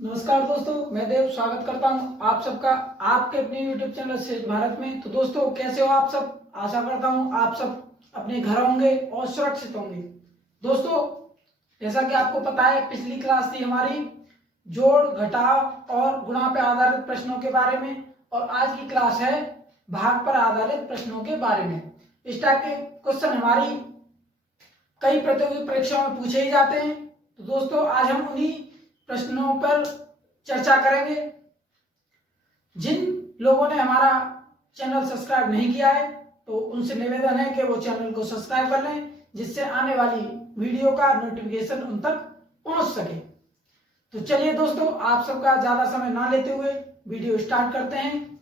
नमस्कार दोस्तों, मैं देव स्वागत करता हूं आप सबका आपके अपने YouTube चैनल शेष भारत में। तो दोस्तों, कैसे हो आप सब? आशा करता हूं आप सब अपने घर होंगे और सुरक्षित होंगे। दोस्तों, जैसा कि आपको पता है, पिछली क्लास थी हमारी जोड़, घटाव और गुणा पर आधारित प्रश्नों के बारे में, और आज की क्लास है भाग पर आधारित प्रश्नों के बारे में। इस टाइप के क्वेश्चन हमारी कई प्रतियोगी परीक्षाओं में पूछे ही जाते हैं। तो दोस्तों, आज हम उन्हीं प्रश्नों पर चर्चा करेंगे। जिन लोगों ने हमारा चैनल सब्सक्राइब नहीं किया है तो उनसे निवेदन है कि वो चैनल को सब्सक्राइब कर लें, जिससे आने वाली वीडियो का नोटिफिकेशन उन तक पहुंच सके। तो चलिए दोस्तों, आप सबका ज्यादा समय ना लेते हुए वीडियो स्टार्ट करते हैं।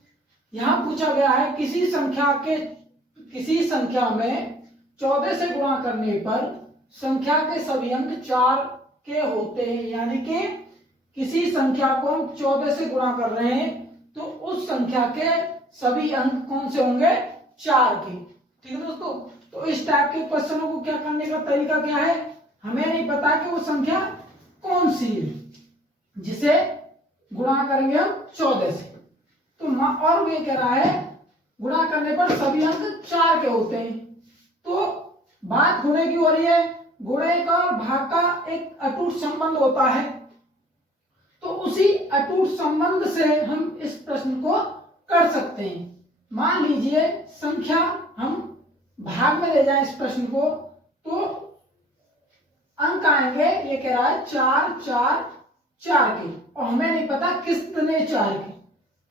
यहां पूछा गया है किसी संख्या में 14 से गुणा करने पर संख्या के सभी अंक 4 के होते हैं। यानी कि किसी संख्या को हम 14 से गुणा कर रहे हैं तो उस संख्या के सभी अंक कौन से होंगे? 4 के। ठीक है दोस्तों, तो इस टाइप के क्वेश्चनों को क्या करने का तरीका क्या है, हमें नहीं पता कि वो संख्या कौन सी है जिसे गुणा करेंगे हम 14 से। तो और ये कह रहा है गुणा करने पर सभी अंक 4 के होते हैं। तो बात गुणे की हो रही है। गुणे का और भाग का एक अटूट संबंध होता है, तो उसी अटूट संबंध से हम इस प्रश्न को कर सकते हैं। मान लीजिए संख्या हम भाग में ले जाएं इस प्रश्न को, तो अंक आएंगे, ये कह रहा है 4 4 4 के, और हमें नहीं पता कितने 4 के,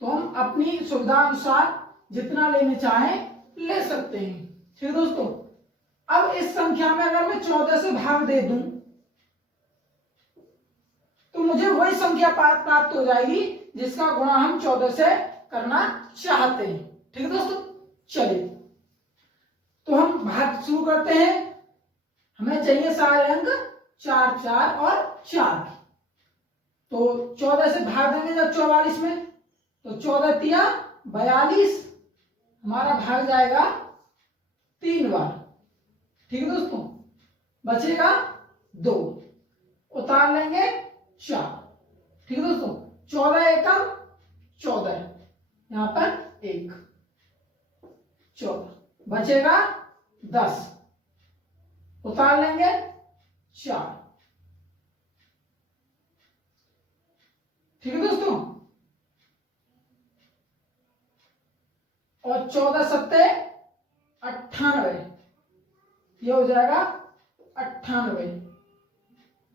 तो हम अपनी सुविधा अनुसार जितना लेने चाहें ले सकते हैं। ठीक है दोस्तों, अब इस संख्या में अगर मैं 14 से भाग दे दूं तो मुझे वही संख्या प्राप्त हो जाएगी जिसका गुणा हम 14 से करना चाहते हैं। ठीक है दोस्तों, चलिए तो हम भाग शुरू करते हैं। हमें चाहिए सारे अंक 4 4 और 4 के। तो 14 से भाग देंगे जब 44 में, तो 14 तिया 42, हमारा भाग जाएगा 3 बार। ठीक है दोस्तों, बचेगा 2, उतार लेंगे 4। ठीक है दोस्तों, 14 एकम 14, यहां पर 1, 14, बचेगा 10, उतार लेंगे 4। ठीक है दोस्तों, और 14 सत्ते 98, ये हो जाएगा 98।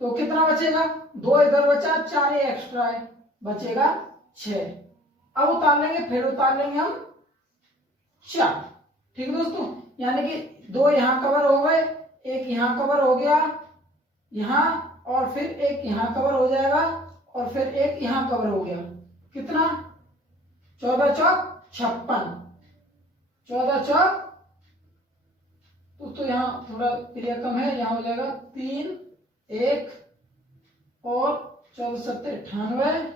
तो कितना बचेगा? 2 इधर बचा, 4 ये एक्स्ट्रा है, बचेगा 6। अब उतार लेंगे, फिर उतार लेंगे हम 4। ठीक है दोस्तों, यानी कि 2 यहां कवर हो गए, 1 यहां कवर हो गया, यहां, और फिर 1 यहां कवर हो जाएगा, और फिर 1 यहां कवर हो गया। कितना? 14 चौक 56, 14 चौक, तो यहाँ थोड़ा क्रिया कम है, यहाँ हो जाएगा 3 1, और 14 सत्ते 98,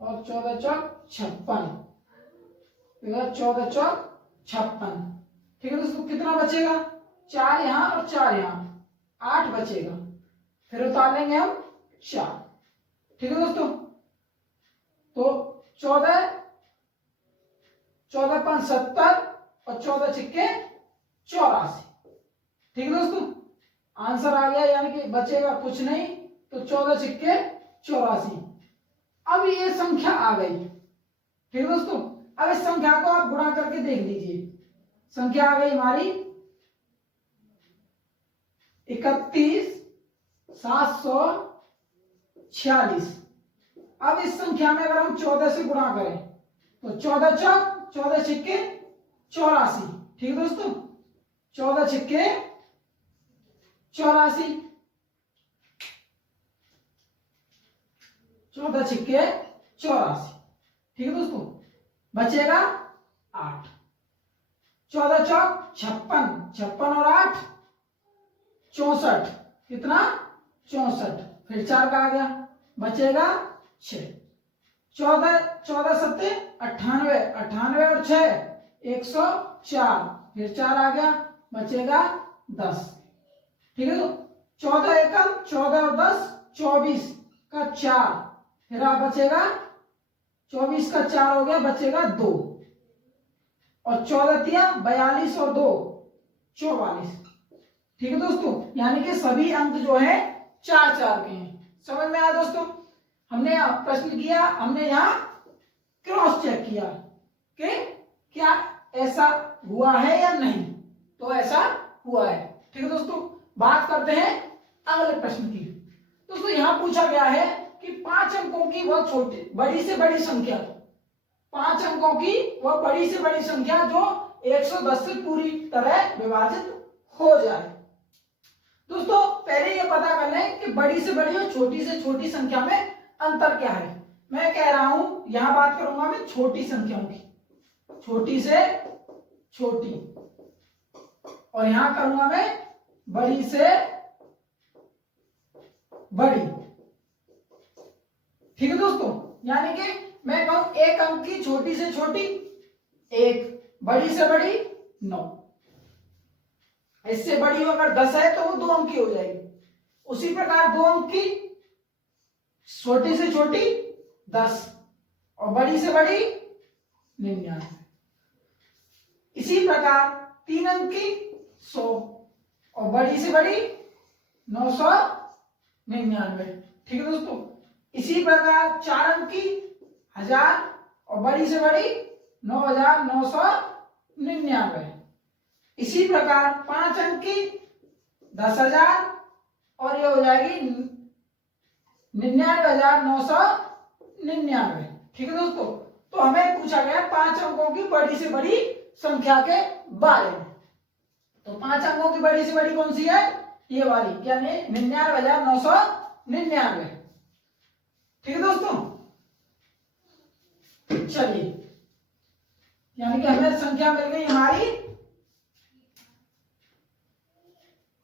और 14 चौक 56, 14 चौक 56। ठीक है दोस्तों, कितना बचेगा? 4 यहाँ और 4 यहाँ, 8 बचेगा। फिर उतार लेंगे हम 4। ठीक है दोस्तों, तो 14 14 5 70, और 14 छिक्के 84। ठीक है दोस्तों, आंसर आ गया, यानी कि बचेगा कुछ नहीं, तो 14 छिक्के 84। अब ये संख्या आ गई। ठीक है दोस्तों, अब इस संख्या को आप गुणा करके देख लीजिए। संख्या आ गई हमारी 31,746। अब इस संख्या में अगर हम 14 से गुणा करें तो 14 चौक 14 छिक्के 84। ठीक है दोस्तों, 14 छिक्के 84, 14 छिक्के 84। ठीक है दोस्तों, बचेगा 8। 14 चौक 56, 56 और 8 64, कितना? 64, फिर 4 का आ गया, बचेगा 6। 14 सत्ते 98, 98 और 6 104, फिर 4 आ गया, बचेगा 10। ठीक है, तो 14 एकम 14 और 10 24 का 4, फिर आप बचेगा 24 का 4 हो गया, बचेगा 2 और 14 तिया 42 और 2 44। ठीक है दोस्तों, यानी कि सभी अंक जो है 4 4 के हैं। समझ में आया दोस्तों? हमने प्रश्न किया, हमने यहाँ क्रॉस चेक किया कि क्या ऐसा हुआ है या नहीं, तो ऐसा हुआ है। ठीक है दोस्तों, बात करते हैं अगले प्रश्न की। दोस्तों यहाँ पूछा गया है कि 5 अंकों की वह छोटी बड़ी से बड़ी संख्या, 5 अंकों की वह बड़ी से बड़ी संख्या जो 110 से पूरी तरह विभाजित हो जाए। दोस्तों पहले ये पता कर लें कि बड़ी से बड़ी और छोटी से छोटी संख्या में अंतर क्या है। मैं कह रहा हूं यहां बात करूंगा मैं छोटी संख्याओं की, छोटी से छोटी, और यहां करूंगा मैं बड़ी से बड़ी। ठीक है दोस्तों, यानी कि मैं कहूं एक अंक की छोटी से छोटी 1, बड़ी से बड़ी 9, इससे बड़ी अगर 10 है तो वो 2 अंक की हो जाएगी। उसी प्रकार 2 अंक की छोटी से छोटी 10 और बड़ी से बड़ी 99। इसी प्रकार 3 अंक की 100 और बड़ी से बड़ी 999। ठीक है दोस्तों, इसी प्रकार 4 अंक की 1000 और बड़ी से बड़ी 9999। इसी प्रकार 5 अंक की 10,000 और ये हो जाएगी 99,999। ठीक है दोस्तों, तो हमें पूछा गया 5 अंकों की बड़ी से बड़ी संख्या के बारे में। तो 5 अंकों की बड़ी से बड़ी कौन सी है? ये वाली, यानी 99,999। ठीक है दोस्तों, चलिए, यानी कि हमें संख्या मिल गई हमारी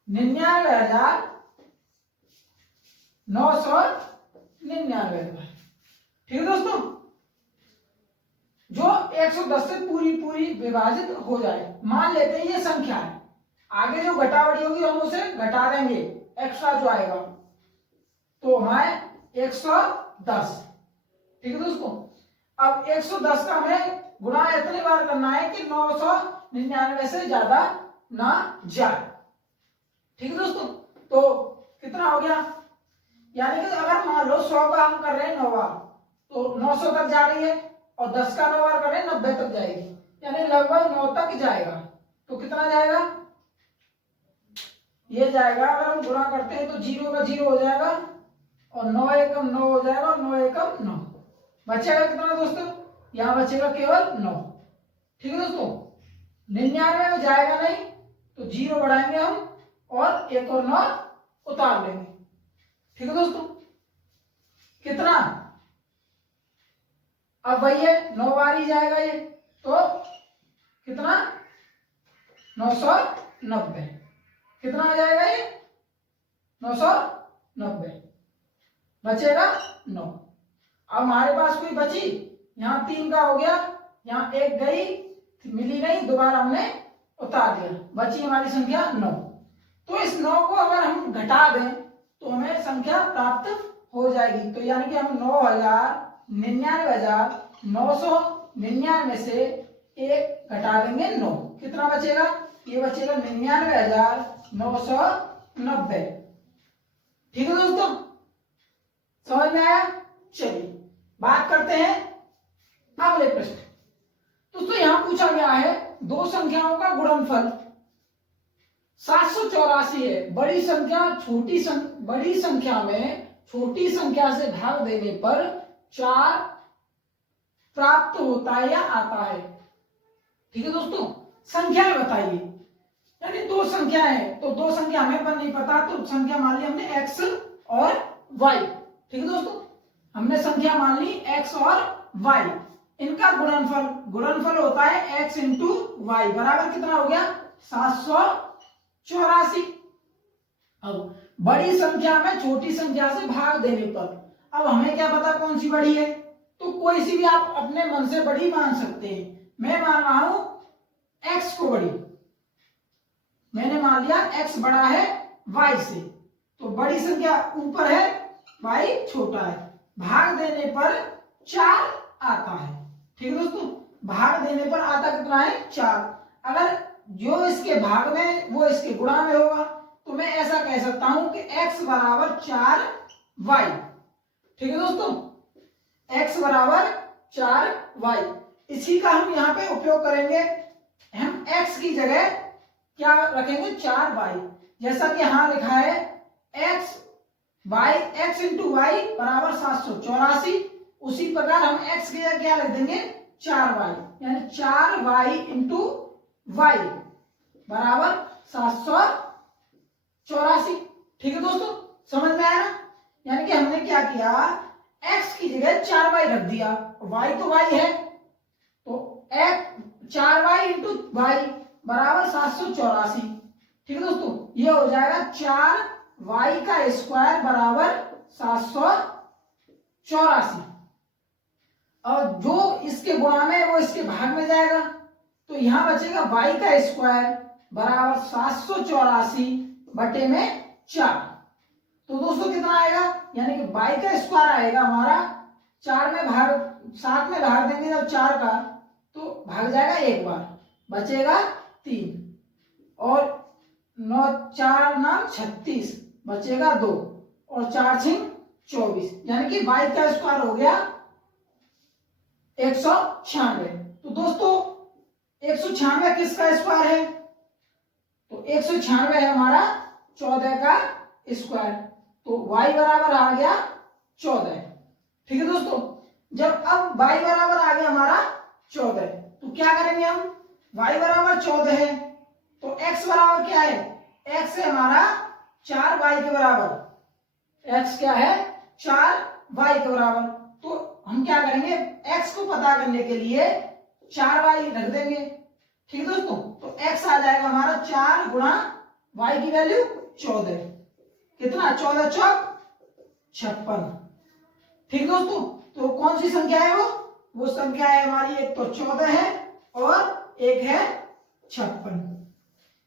99,999। ठीक है दोस्तों, जो 110 से पूरी विभाजित हो जाए। मान लेते हैं ये संख्या है, आगे जो घटावड़ी होगी हम उसे घटा देंगे, एक्स्ट्रा जो आएगा तो हमारे 110। ठीक है दोस्तों, अब 110 का हमें गुणा इतनी बार करना है कि 999 से ज्यादा ना जाए। ठीक है दोस्तों, तो कितना हो गया? यानी कि अगर मान लो 100 का हम कर रहे हैं 9 बार, तो 900 तक जा रही है, और 10 का 9 बार कर रहे हैं 90 तक जाएगी, यानी लगभग 9 तक जाएगा। तो कितना जाएगा? ये जाएगा, अगर हम गुणा करते हैं तो 0 का 0 हो जाएगा और 9 एकम 9 हो जाएगा और 9 एकम 9। बचेगा कितना दोस्तों? यहाँ बचेगा केवल 9। ठीक है दोस्तों, 99 में जाएगा नहीं तो 0 बढ़ाएंगे हम और एक और 9 उतार लेंगे। ठीक है दोस्तों, कितना? अब वही है, 9 बार ही जाएगा ये, तो कितना? 990। कितना आ जाएगा ये? 990। बचेगा 9। अब हमारे पास कोई बची, यहाँ 3 का हो गया, यहाँ 1 गई, मिली नहीं, दोबारा हमने उतार दिया, बची हमारी संख्या 9। तो इस 9 को अगर हम घटा दें तो हमें संख्या प्राप्त हो जाएगी। तो यानी कि हम 99,999 से 1 घटा देंगे 9, कितना बचेगा? ये बचेगा 99,990। ठीक है दोस्तों, समझ में आया? चलिए बात करते हैं अगले प्रश्न। दोस्तों यहां पूछा गया है दो संख्याओं का गुणनफल 784 है। बड़ी संख्या में छोटी संख्या से भाग देने पर 4 प्राप्त होता है या आता है। ठीक है दोस्तों, संख्याएं बताइए, यानी 2 संख्याएं हैं, तो 2 संख्या हमें पर नहीं पता, तो संख्या मान ली हमने x और y। ठीक है दोस्तों, हमने संख्या मान ली x और y, इनका गुणनफल होता है x इंटू वाई, बराबर कितना हो गया? 784। अब बड़ी संख्या में छोटी संख्या से भाग देने पर, अब हमें क्या पता कौन सी बड़ी है, तो कोई सी भी आप अपने मन से बड़ी मान सकते हैं। मैं मान रहा हूं x को बड़ी, मैंने मान लिया x बड़ा है y से, तो बड़ी संख्या ऊपर है, y छोटा है। भाग देने पर 4 आता है। ठीक है दोस्तों, भाग देने पर आता कितना है 4। अगर जो इसके भाग में वो इसके गुणा में होगा तो मैं ऐसा कह सकता हूं कि x बराबर 4y। ठीक है दोस्तों, x बराबर 4y। इसी का हम यहाँ पे उपयोग करेंगे। हम x की जगह क्या रखेंगे 4y, जैसा कि यहां लिखा है x इंटू वाई बराबर 784। उसी प्रकार हम x की जगह क्या लिख देंगे 4y, यानी 4y इंटू वाई बराबर 784। ठीक है दोस्तों, समझ में आया ना। यानी कि हमने क्या किया, x की जगह 4y रख दिया, y तो y है, तो 4y इंटू वाई बराबर 784। ठीक है दोस्तों, ये हो जाएगा 4y का स्क्वायर बराबर 784। और जो इसके गुणा में वो इसके भाग में जाएगा, तो यहां बचेगा y का स्क्वायर बराबर 784 बटे में 4। तो दोस्तों कितना आएगा, यानी कि y का स्क्वायर आएगा हमारा 4 में भाग 7 में भाग देंगे जब 4 का, तो भाग जाएगा एक बार, बचेगा 3, और 9 4 9 36 बचेगा 2, और 4 6 24, यानी कि y का स्क्वायर हो गया 196। तो दोस्तों 196 किसका स्क्वायर है, तो 196 है हमारा 14 का स्क्वायर, तो y बराबर आ गया 14। ठीक है दोस्तों, जब अब y बराबर आ गया हमारा 14, तो क्या करेंगे हम, y बराबर 14 है तो x बराबर क्या है, x है हमारा 4y के बराबर, x क्या है 4y के बराबर। तो हम क्या करेंगे, x को पता करने के लिए 4y रख देंगे। ठीक है दोस्तों, तो x आ जाएगा हमारा 4 गुणा y की वैल्यू 14, कितना 14 चौक 56। ठीक है दोस्तों, तो कौन सी संख्या है वो संख्या है हमारी, एक तो 14 है और एक है 56।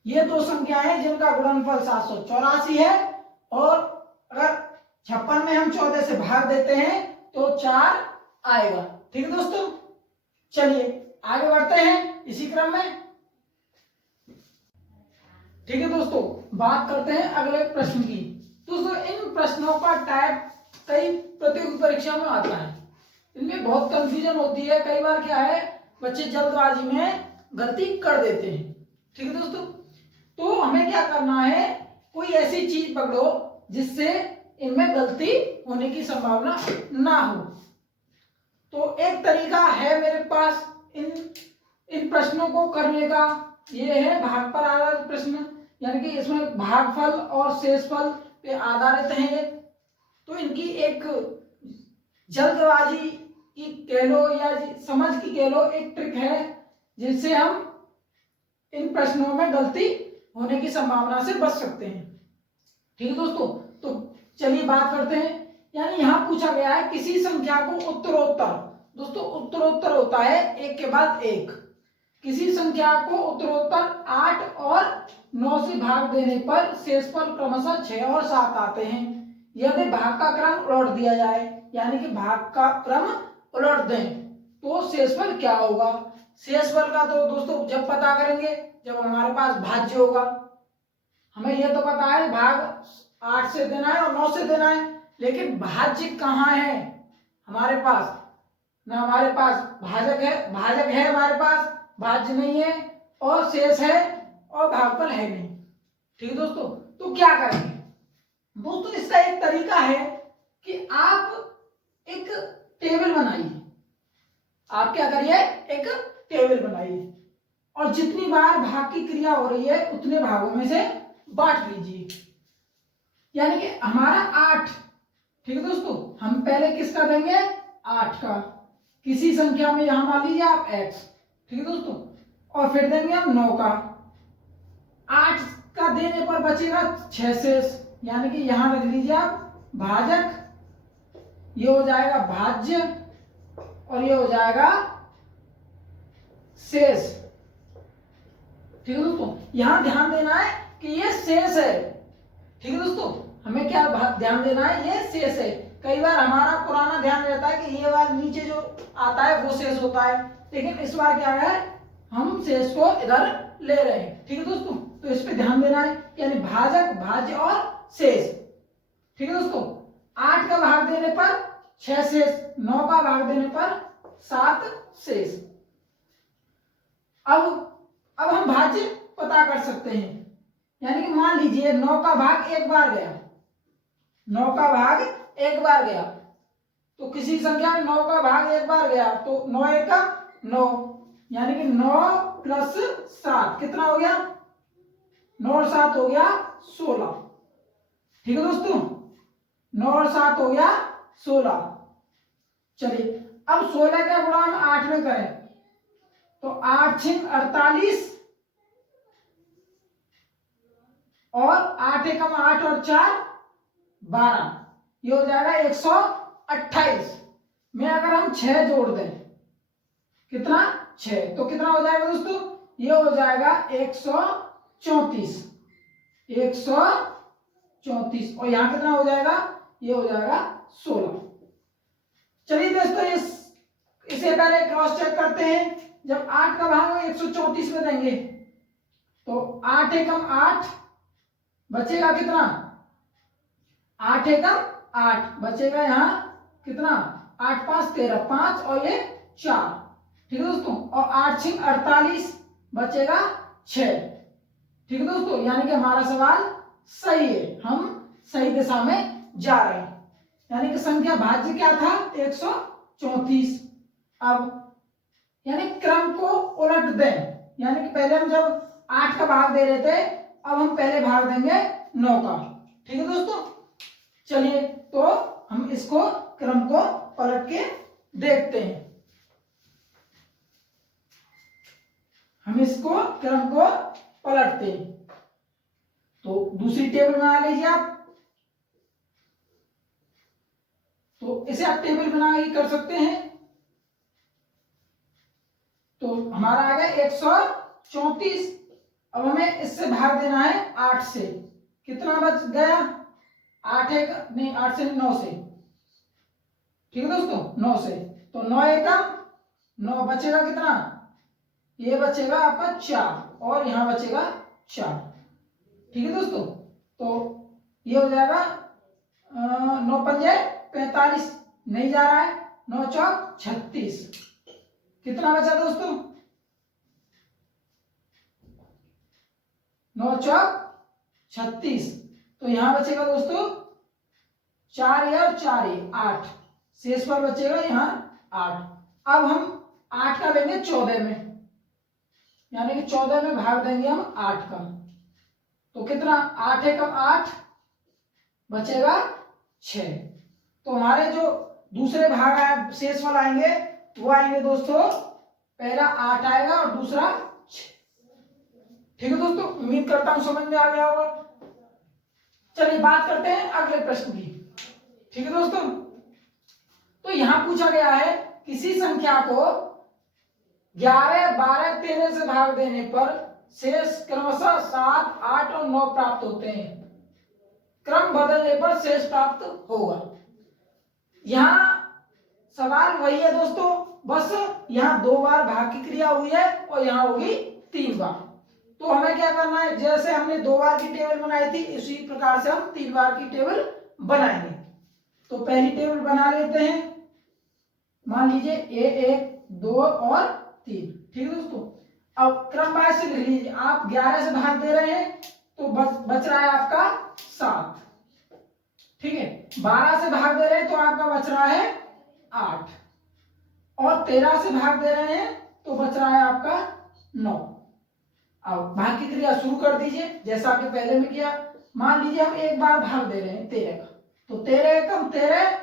ये दो संख्याएं हैं जिनका गुणनफल 784 है, और अगर 56 में हम 14 से भाग देते हैं तो 4 आएगा। ठीक है दोस्तों, चलिए आगे बढ़ते हैं इसी क्रम में। ठीक है दोस्तों, बात करते हैं अगले प्रश्न की। दोस्तों इन प्रश्नों का टाइप कई प्रतियोगी परीक्षा में आता है, इनमें बहुत कंफ्यूजन होती है, कई बार क्या है बच्चे जल्दबाजी में गलती कर देते हैं। ठीक है दोस्तों, तो हमें क्या करना है, कोई ऐसी चीज पकड़ो जिससे इनमें गलती होने की संभावना ना हो। तो एक तरीका है मेरे पास इन प्रश्नों को करने का, ये है भाग पर आधारित प्रश्न, यानी कि इसमें भागफल और शेषफल पे आधारित है ये। तो इनकी एक जल्दबाजी की कह लो या समझ की कह लो एक ट्रिक है, जिससे हम इन प्रश्नों में गलती होने की संभावना से बच सकते हैं। ठीक है दोस्तों, तो चलिए बात करते हैं। यानी यहां पूछा गया है किसी संख्या को उत्तरोत्तर, दोस्तों उत्तरोत्तर होता है एक के बाद एक, किसी संख्या को उत्तरोत्तर 8 और 9 से भाग देने पर शेषफल क्रमशः 6 और 7 आते हैं। यदि भाग का क्रम उलट दिया जाए, यानी कि भाग का क्रम उलट दें तो शेषफल क्या होगा। शेषफल का तो दोस्तों जब पता करेंगे जब हमारे पास भाज्य होगा। हमें यह तो पता है भाग 8 से देना है और 9 से देना है, लेकिन भाज्य कहाँ है हमारे पास, ना हमारे पास भाजक है हमारे पास, भाज्य नहीं है, और शेष है और भागफल है नहीं। ठीक है दोस्तों, तो क्या करेंगे दोस्तों, इसका एक तरीका है कि आप एक टेबल बनाइए। आप क्या करिए, एक टेबल बनाइए और जितनी बार भाग की क्रिया हो रही है उतने भागों में से बांट लीजिए। यानी कि हमारा 8, ठीक है दोस्तों, हम पहले किसका देंगे 8 का, किसी संख्या में यहां मान लीजिए आप x, ठीक है दोस्तों, और फिर देंगे हम 9 का। 8 का देने पर बचेगा 6 शेष, यानी कि यहां रख लीजिए आप भाजक, ये हो जाएगा भाज्य और ये हो जाएगा शेष। ठीक है दोस्तों, यहां ध्यान देना है कि ये शेष है। ठीक है दोस्तों, हमें क्या ध्यान देना है, ये शेष है। कई बार हमारा पुराना ध्यान रहता है कि ये वाला नीचे जो आता है वो शेष होता है, लेकिन इस बार क्या है, हम शेष को इधर ले रहे हैं। ठीक है दोस्तों, तो इस पे ध्यान देना है, यानी भाजक, भाज्य और शेष। ठीक है दोस्तों, 8 का भाग देने पर 6 शेष, 9 का भाग देने पर 7 शेष। अब हम भाज्य पता कर सकते हैं, यानी कि मान लीजिए 9 का भाग एक बार गया, 9 का भाग एक बार गया, तो किसी संख्या में 9 का भाग एक बार गया तो 9 एक का 9, यानी कि 9 प्लस 7 कितना हो गया, 9 और 7 हो गया 16। ठीक है दोस्तों, 9 और 7 हो गया 16। चलिए अब 16 का गुणा हम 8 में करें तो 8 छिन 48 और 8 एकम 8 और 4 12, ये हो जाएगा 128 में अगर हम 6 जोड़ दें, कितना 6, तो कितना हो जाएगा दोस्तों, ये हो जाएगा 134, 134 और यहां कितना हो जाएगा, ये हो जाएगा 16। चलिए दोस्तों इसे पहले क्रॉस चेक करते हैं। जब 8 का भाग 134 में देंगे तो 8 एकम 8 बचेगा कितना, 8 एकम 8 बचेगा, यहाँ कितना 8 5 13, 5 और ये 4। ठीक है दोस्तों, और 8 छिन 48 बचेगा 6। ठीक है दोस्तों, यानी कि हमारा सवाल सही है, हम सही दिशा में जा रहे हैं, यानी कि संख्या भाज्य क्या था 134। अब यानी क्रम को उलट दें, यानी कि पहले हम जब 8 का भाग दे रहे थे, अब हम पहले भाग देंगे 9 का। ठीक है दोस्तों, चलिए तो हम इसको क्रम को पलट के देखते हैं। हम इसको क्रम को पलटते हैं, तो दूसरी टेबल बना लीजिए आप, तो इसे आप टेबल बना के कर सकते हैं। तो हमारा आ गया 134, अब हमें इससे भाग देना है 8 से, कितना बच गया, 8 एक नहीं 8 से 9 से। ठीक है दोस्तों, 9 से, तो 9 एकम 9 बचेगा कितना, ये बचेगा आपका 4 और यहां बचेगा 4। ठीक है दोस्तों, तो ये हो जाएगा 9 पंजे 45 नहीं जा रहा है, 9 चौक 36, कितना बचा दोस्तों, 9 चौक 36, तो यहां बचेगा दोस्तों 4 या 4 8, शेष पर बचेगा यहाँ 8। अब हम 8 का लेंगे 14 में, यानी कि 14 में भाग देंगे हम 8 का, तो कितना 8 एकम 8 बचेगा 6। तो हमारे जो दूसरे भाग शेष वाला आएंगे वो आएंगे दोस्तों, पहला 8 आएगा और दूसरा 6। ठीक है दोस्तों, उम्मीद करता हूं समझ में आ गया होगा। चलिए बात करते हैं अगले प्रश्न की। ठीक है दोस्तों, तो यहां पूछा गया है किसी संख्या को 11 12 13 से भाग देने पर शेष क्रमशः 7 8 और 9 प्राप्त होते हैं, क्रम बदलने पर शेष प्राप्त होगा। यहां सवाल वही है दोस्तों, बस यहां 2 बार भाग की क्रिया हुई है और यहां होगी 3 बार। तो हमें क्या करना है, जैसे हमने 2 बार की टेबल बनाई थी इसी प्रकार से हम 3 बार की टेबल बनाएंगे। तो पहली टेबल बना लेते हैं, मान लीजिए A1 2 और 3। ठीक है दोस्तों, अब क्रम वाइज से लिख लीजिए, आप 11 से भाग दे रहे हैं तो बच रहा है आपका 7। ठीक है, 12 से भाग दे रहे हैं तो आपका बच रहा है 8 और 13 से भाग दे रहे हैं तो बच रहा है आपका 9। अब भाग की क्रिया शुरू कर दीजिए जैसा आपने पहले में किया। मान लीजिए हम एक बार भाग दे रहे हैं 13 का, तो 13 एकम 13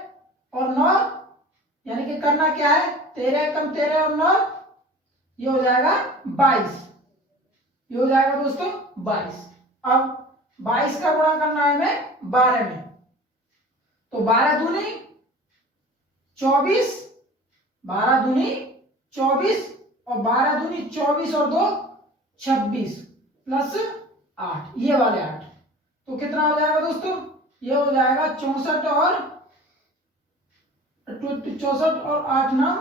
और 9, यानी कि करना क्या है, 13 एकम 13 और 9, ये हो जाएगा 22, ये हो जाएगा दोस्तों 22। अब 22 का गुणा करना है हमें 12 में, तो 12 दूनी 24, 12 दूनी 24 और 12 दूनी 24 और 2 26 प्लस 8, ये वाले 8, तो कितना हो जाएगा दोस्तों, ये हो जाएगा 64 और 64 और 8 9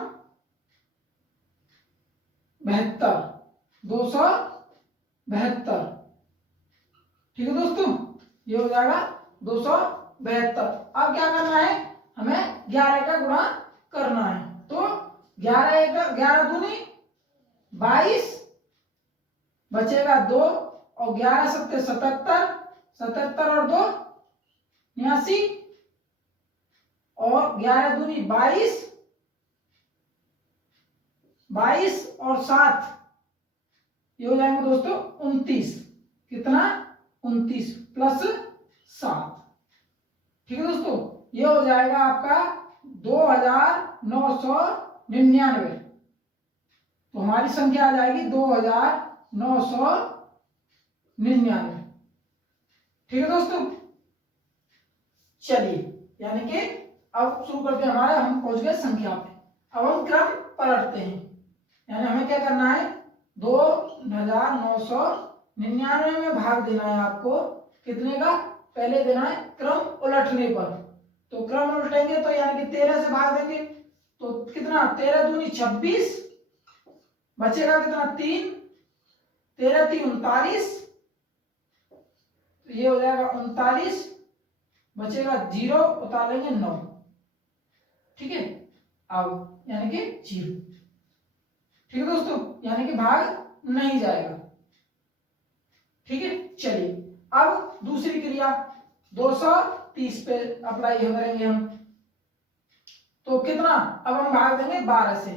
72, 272। ठीक है दोस्तों, ये हो जाएगा 272। अब क्या करना है, हमें 11 का गुणा करना है। तो 11 दूनी 22, बचेगा 2, और 11 सत्ते 77, 77 और 2 89, और 11 दूनी 22, 22 और 7 ये हो जाएंगे दोस्तों 29। कितना, 29 प्लस 7। ठीक है दोस्तों, ये हो जाएगा आपका 2999। तो हमारी संख्या आ जाएगी 2999। ठीक है दोस्तों, चलिए, यानी कि अब शुरू करते हैं। हमारे हम पहुंच गए संख्या पे। अब हम क्रम पलटते हैं, यानी हमें क्या करना है, 2999 में भाग देना है आपको। कितने का, पहले देना है क्रम उलटने पर। तो क्रम उलटेंगे तो यानी कि 13 से भाग देंगे, तो कितना, 13 दूनी 26, बचेगा कितना 3, 13 3 39, तो ये हो जाएगा 39, बचेगा 0, उतार लेंगे 9। ठीक है, अब यानी कि 0। ठीक है दोस्तों, यानी कि भाग नहीं जाएगा। ठीक है, चलिए अब दूसरी क्रिया 230 पे अप्लाई करेंगे हम। तो कितना, अब हम भाग देंगे 12 से।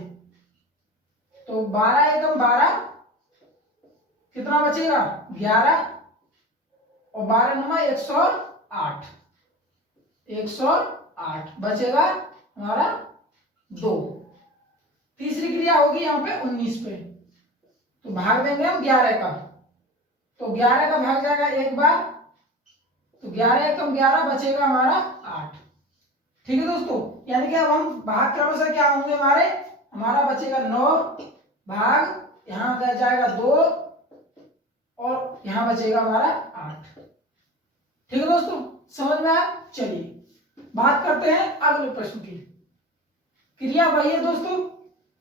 तो 12 एकम 12, कितना बचेगा 11, और 12 नुमा 108, 108 बचेगा हमारा 2। तीसरी क्रिया होगी यहाँ पे 19 पे। तो भाग देंगे हम 11 का। तो 11 का भाग जाएगा एक बार, तो 11 एकम 11 बचेगा हमारा 8। ठीक है दोस्तों, यानी कि अब हम भाग क्रमशः क्या होंगे हमारे, हमारा बचेगा 9 भाग, यहाँ जाएगा 2, और यहाँ बचेगा हमारा 8। ठीक है दोस्तों, समझ में आया। चलिए बात करते हैं अगले प्रश्न की। क्रिया वही है दोस्तों,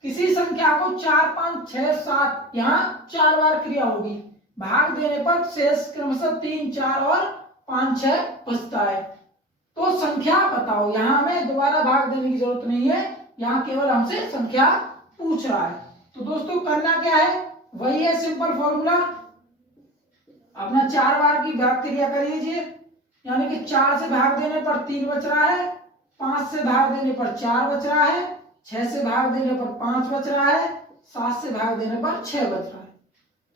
किसी संख्या को 4 5 6 7, यहाँ 4 बार क्रिया होगी। भाग देने पर शेष क्रमशः 3 4 और 5 6 बचता है। तो संख्या बताओ। यहाँ हमें दोबारा भाग देने की जरूरत नहीं है, यहाँ केवल हमसे संख्या पूछ रहा है। तो दोस्तों करना क्या है, वही है सिंपल फॉर्मूला। अपना 4 बार की भाग क्रिया कर लीजिए, यानी कि 4 से भाग देने पर 3 बच रहा है, 5 से भाग देने पर 4 बच रहा है, 6 से भाग देने पर 5 बच रहा है, 7 से भाग देने पर 6 बच रहा है।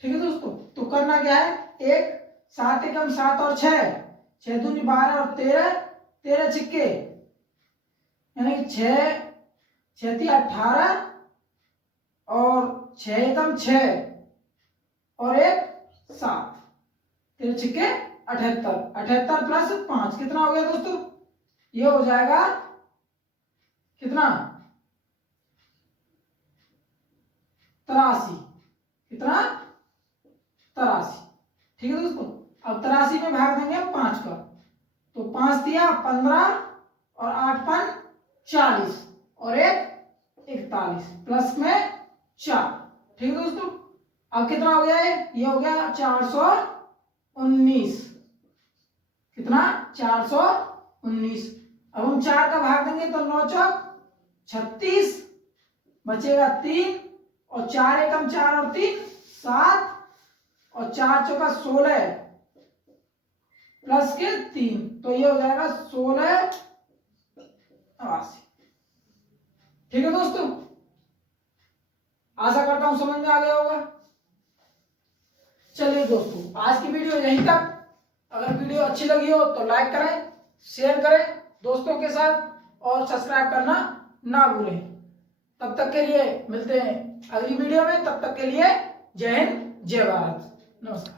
ठीक है दोस्तों, तो करना क्या है, 7 एकम 7 और 6, 6 दूनी 12 और 13, 13 छिक्के, यानी कि 6 6 18, और 6 एकम 6 और 1 7, 13 छिक्के 78, 78 प्लस 5 कितना हो गया दोस्तों, ये हो जाएगा कितना 83। कितना 83। ठीक है दोस्तों, अब 83 में भाग देंगे 5 का। तो 5 दिया 15, और 8 5 40, और 1 41, प्लस में 4। ठीक है दोस्तों, अब कितना हो गया है, ये हो गया 419। कितना 419। अब हम 4 का भाग देंगे तो 9 चौक 36, बचेगा 3, और 4 एकम 4 और 3 7, और 4 चौका 16 प्लस के 3, तो ये हो जाएगा 1689। ठीक है दोस्तों, आशा करता हूं समझ में आ गया होगा। चलिए दोस्तों, आज की वीडियो यहीं तक। अगर वीडियो अच्छी लगी हो तो लाइक करें, शेयर करें दोस्तों के साथ, और सब्सक्राइब करना ना भूलें। तब तक के लिए मिलते हैं अगली वीडियो में। तब तक के लिए जय हिंद, जय भारत, नमस्कार।